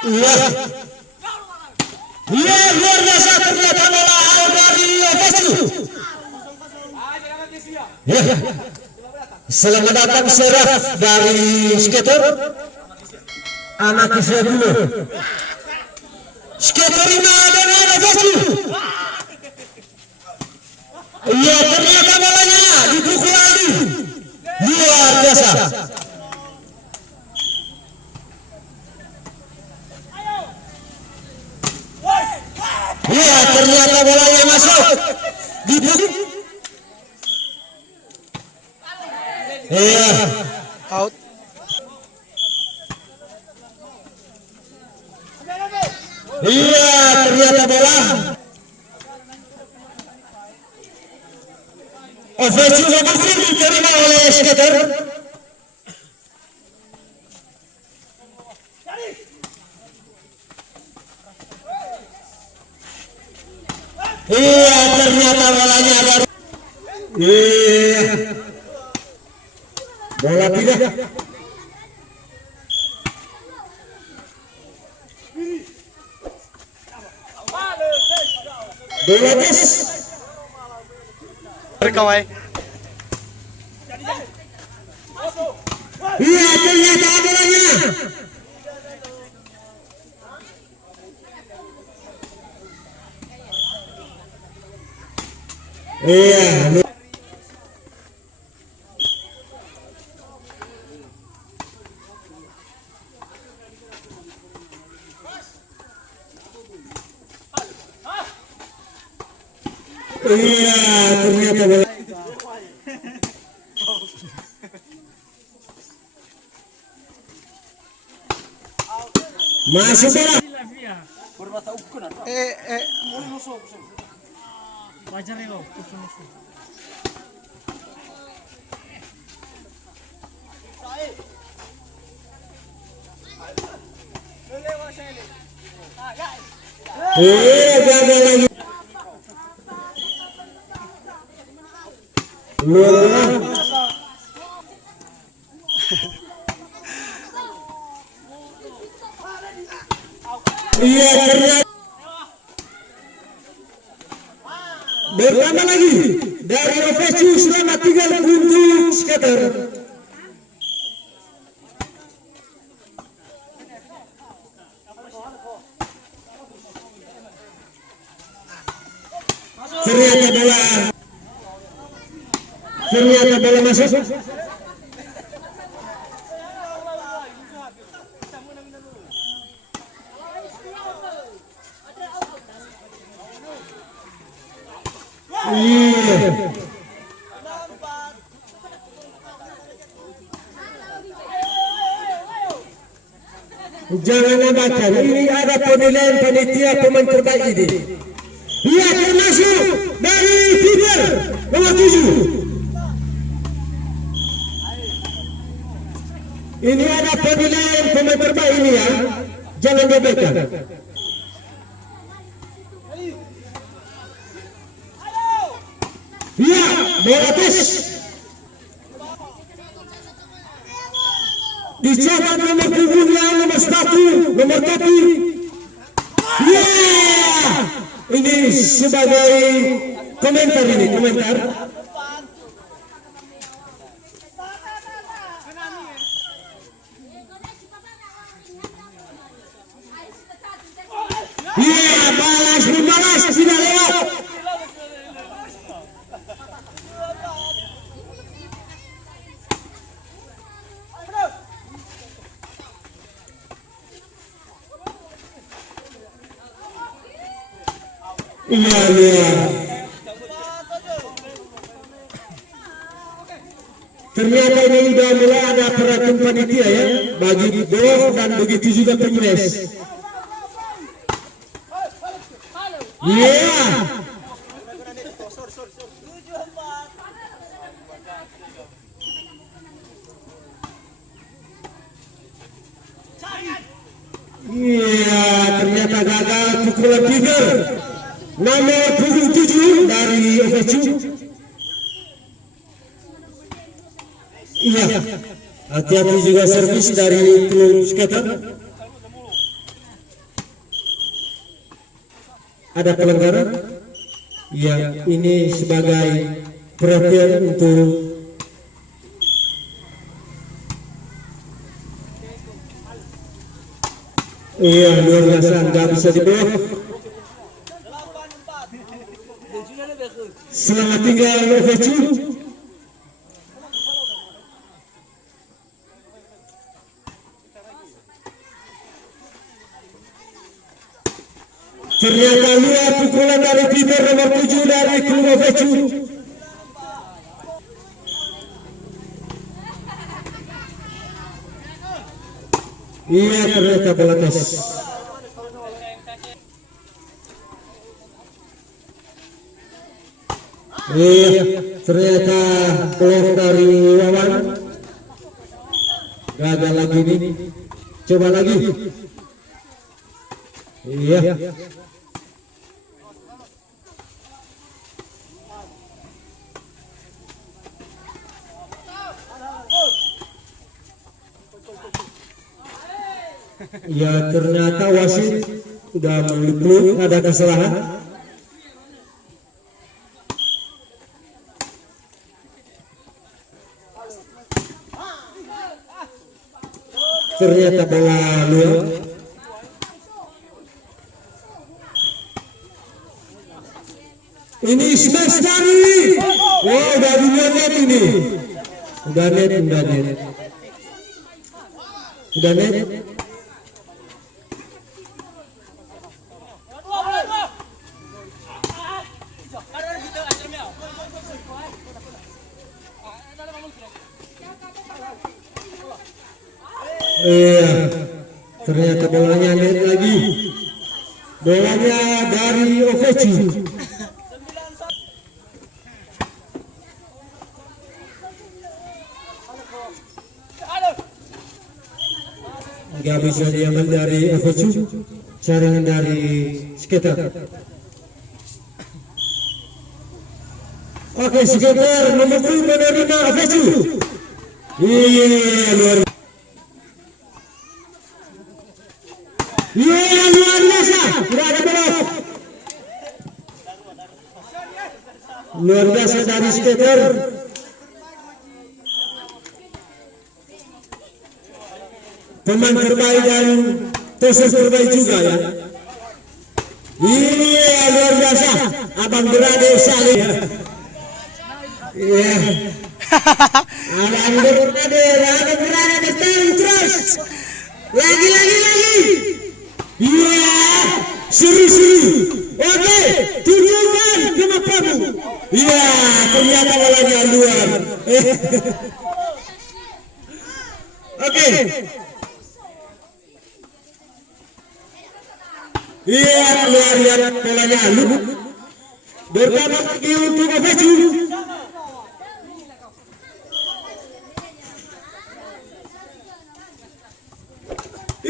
Iya. Iya, luar biasa ternyata bola out dari Ofecu. Ya. Selamat datang seraf dari skater anak Isra dulu. Skater lima dengan Ofecu. Iya, ternyata bolanya dipukul lagi. Luar biasa. Iya, ternyata bolanya masuk. Dipukul. Iya. Out. Iya, ternyata bola. Ofecu berhasil diterima oleh skater. Iya, ternyata bolanya baru. Iya. Bola tidak. Bola bis. Berkawai. Iya, ternyata bolanya. Iya. Iya, ternyata bola. Masuk bola. Wajar ya lo. Jaga lagi. Luar. Iya, ternyata. Bertambah lagi dari Ofecu selama 3 untuk skater. Ternyata bola masuk. Iya. Jangan namakan, ini ada penilaian panitia pemain terbaik ini. Ia termasuk dari Tiger nomor 7. Ini ada penilaian pemain terbaik ini ya. Jangan diabaikan. Iya, bola tes. Dicoba nomor punggungnya, nomor sepatu, nomor topi. Iya, ini sebagai komentar ini, komentar. Iya, balas membalas tidak lewat. Iya. Ternyata ini sudah mulai ada peraturan panitia ya bagi bola dan begitu juga pengres. Iya. Iya, ternyata gagal pukulan Tiger. Nomor 7 dari Ofecu. Iya. Hati-hati juga servis dari klub skater. ada pelanggaran. Ya, ini sebagai perhatian untuk iya, luar biasa, nggak bisa diblok. Selamat tinggal Ovecu. Ternyata luar pukulan dari Peter nomor 7 dari klub Ovecu. Iya, ternyata bola tes. Iya, ternyata blok dari Wawan. Gagal lagi nih. Coba lagi. Iya. Ya, ternyata wasit sudah meliput ada kesalahan. Ternyata bola luar. Ini smash dari. Oh, udah net ini. Udah net. Udah net. Iya, ternyata bolanya net lagi. Bolanya dari Ovecu. Nggak bisa diambil dari Ovecu. Serangan dari skater. Oke, skater nomor 2 menerima Ovecu. Iya, luar biasa. Iya, luar biasa. Tidak ada blok. Luar biasa dari skater. Pemain terbaik dan toser terbaik juga ya. Iya, luar biasa. Abang berade saling. Iya. Abang berade terus. Lagi. Iya, seru. Oke, tunjukkan kemampuanmu. Iya, ternyata bolanya luar. Oke. Iya, luar bolanya luar. Bertambah lagi untuk Ovecu.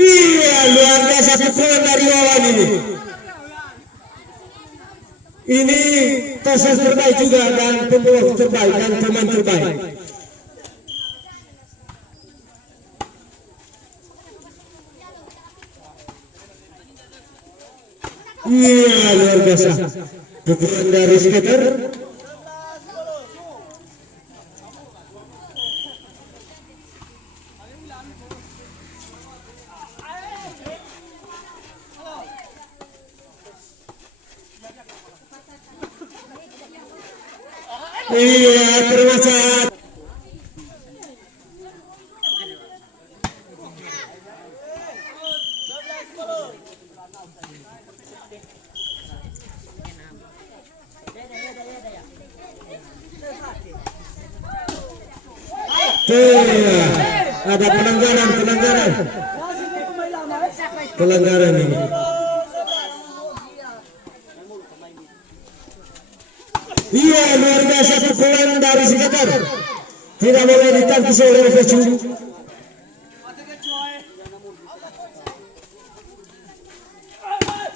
Iya, luar biasa pukulan dari Wawan ini. Ini toser terbaik juga dan pemblok terbaik dan pemain terbaik. Iya, luar biasa pukulan dari skater. Iya, terima kasih. Ada pelanggaran ini. Iya, luar biasa pukulan dari skater. Tidak boleh ditangkis oleh Ovecu.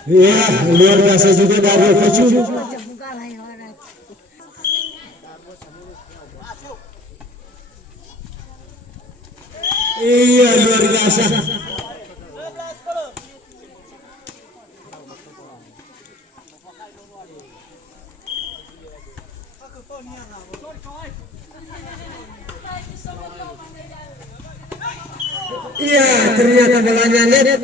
Iya, luar biasa juga dari Ovecu. Iya, luar biasa. Iya, ternyata bolanya net.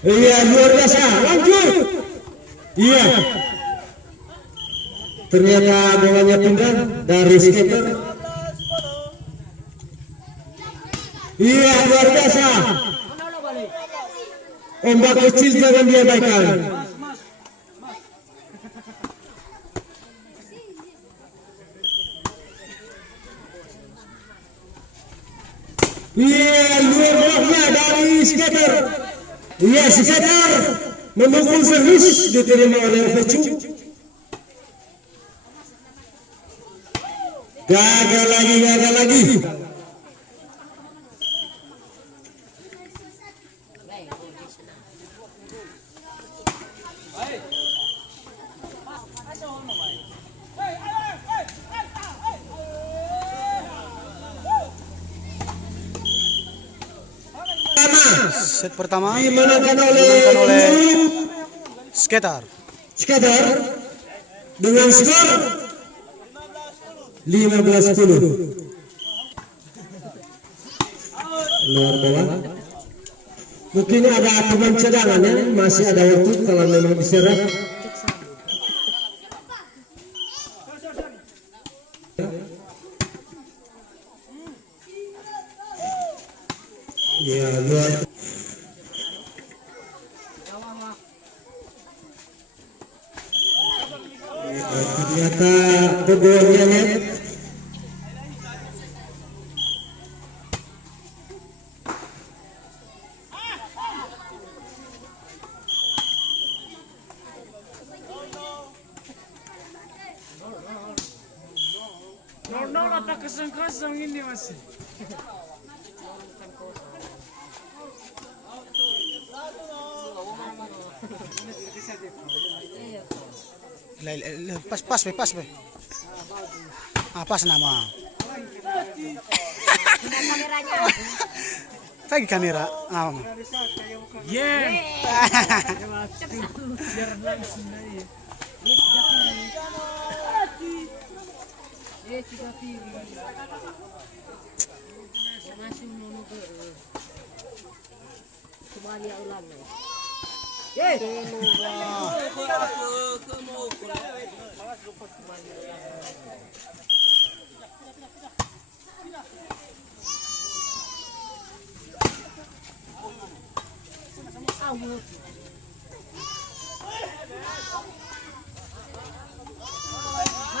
Iya, luar biasa. Lanjut. Iya. Ternyata bolanya pindah dari skater. Iya, luar biasa. Ombak kecil jangan diabaikan. Iya, luar biasa dari skater. Iya, skater memukul servis diterima oleh Fecu. Gagal lagi. Set pertama dimenangkan oleh skater dengan skor 15-10. Luar bola. Mungkin ada pemain cadangan ya, masih ada waktu kalau memang diserang. Ya, luar. Ternyata keduanya net. Nol apa kosong ini masih. Pas be. Pas nama. Lagi kamera. Yeah.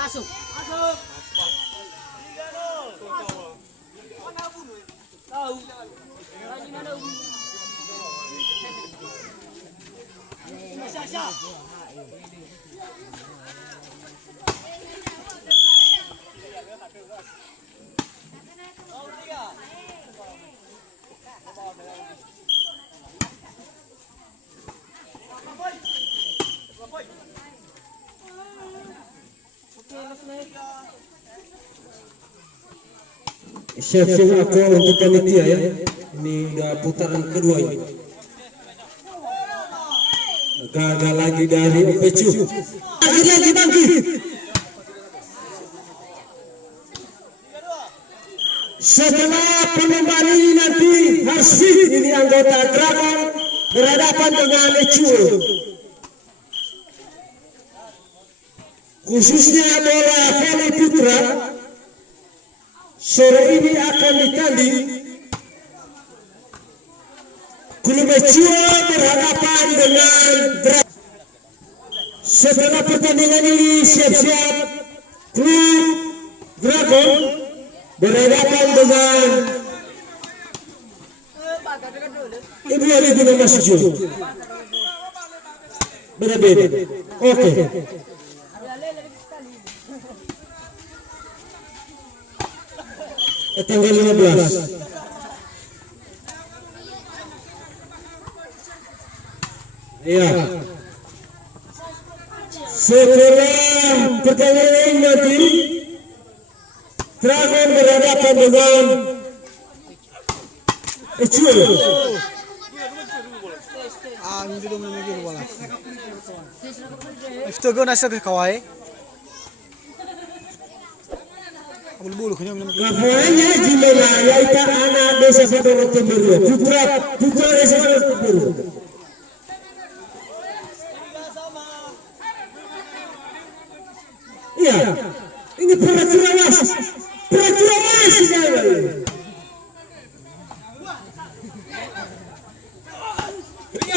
Masuk. Chef aku untuk panitia ya. Ini udah putaran kedua ini. Gagal lagi dari Pecu. Lagi bangkit. Setelah pengembali nanti Harsif ini anggota Dragon berhadapan dengan Ecu. Khususnya bola voli putra sore ini akan ditanding Klub Ecu berhadapan dengan Dragon. Setelah pertandingan ini siap-siap Klub Dragon berhadapan dengan Ibu Ibu nama Suju. Berbeda. Oke. Tanggal 15. Iya. Setelah pertandingan ini nanti Dragon berhadapan dengan Ecul. hindi naman nagiging wala. If to go na sa kawai. Bulu-bulu kanya naman. Kafuannya jimena yaita anak desa Padoro Timur. Putra desa Padoro Timur. Iya, ini peraturan wasit. Peraturan wasit.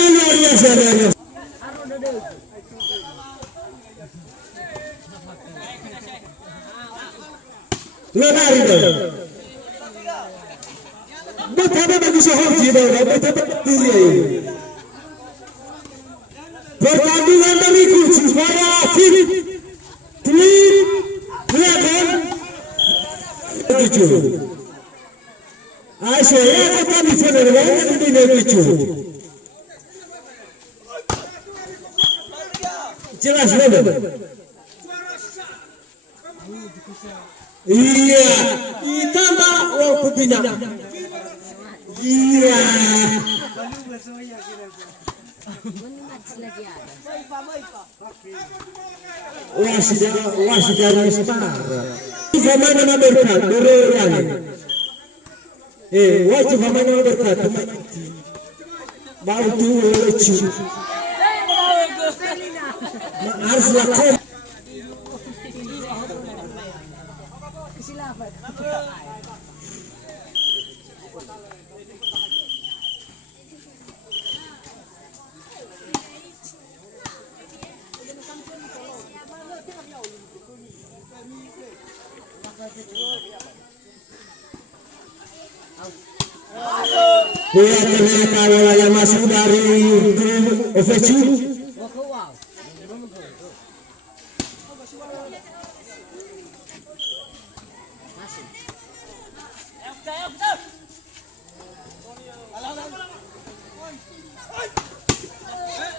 Luar biasa. Lari dong. Betapa bagus hoki dong, betapa dunia ini. Pertandingan berikut supaya tim Dragon tujuh. Aisyah ya kami federasi di tujuh. Jelas benar. Iya, ditambah uang pembina. Iya. Wasit dari Separa. Bagaimana nama berkat? Berani. Wajib bagaimana berkat? Bau tu lucu. Harus lakukan. Dia ternyata bola yang masuk dari Ofecu.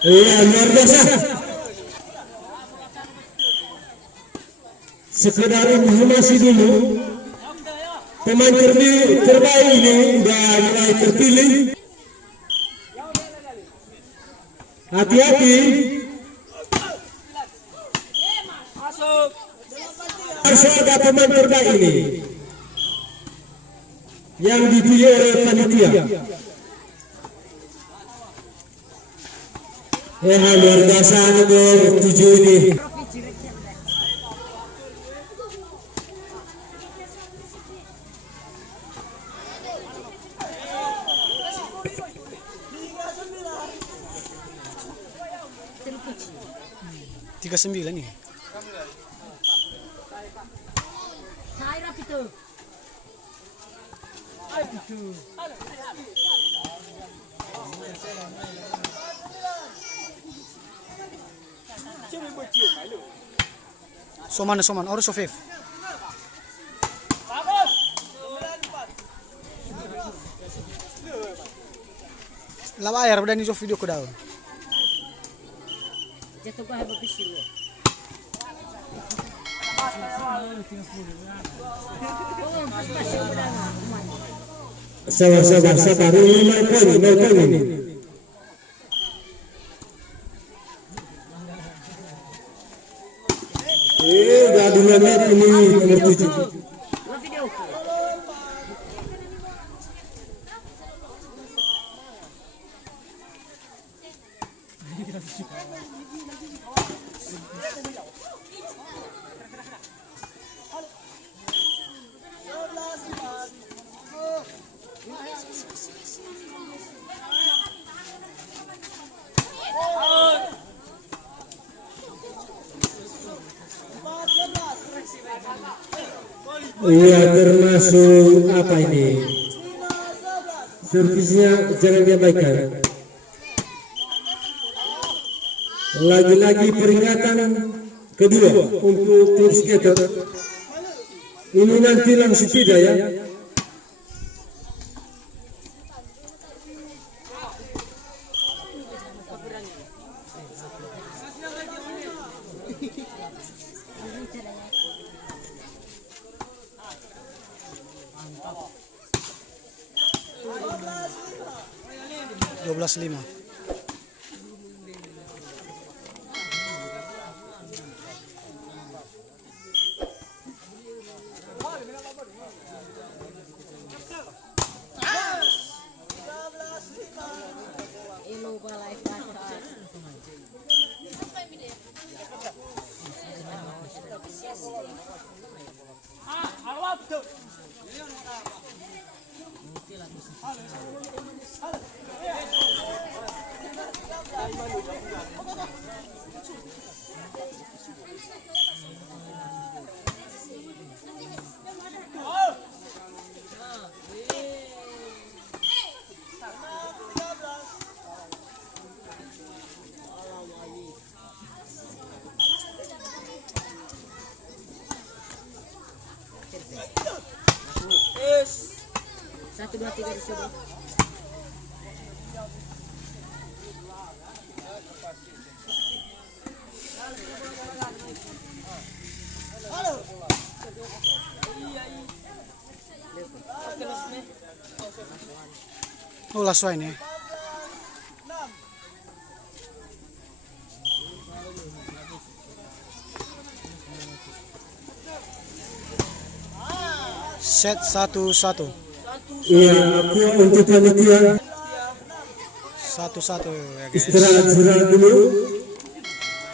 Iya, luar biasa. Sekedar informasi dulu. Pemain terbaik ini sudah mulai terpilih. Hati-hati. Harus ada pemain terbaik ini yang dipilih oleh panitia. Luar biasa nomor 7 ini. Tiga 9 nih. Soman, or Sofif. Lawa air udah nih video ko daw. Jatuh ko habang pisiro. Sabar, ini 0 poin ini. Udah 2 menit ini nomor 7. Iya, termasuk apa ini? Servisnya jangan diabaikan. Lagi-lagi peringatan kedua untuk tim skater. Ini nanti langsung tidak ya? 12-5. Elo balai kata. Satu, dua, tiga dicoba. Oh, last one eh. Set 1-1. Iya, aku untuk panitia 1-1 ya guys. istirahat dulu.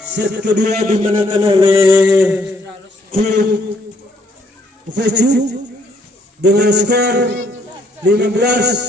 Set kedua dimenangkan oleh klub Vecu dengan skor 15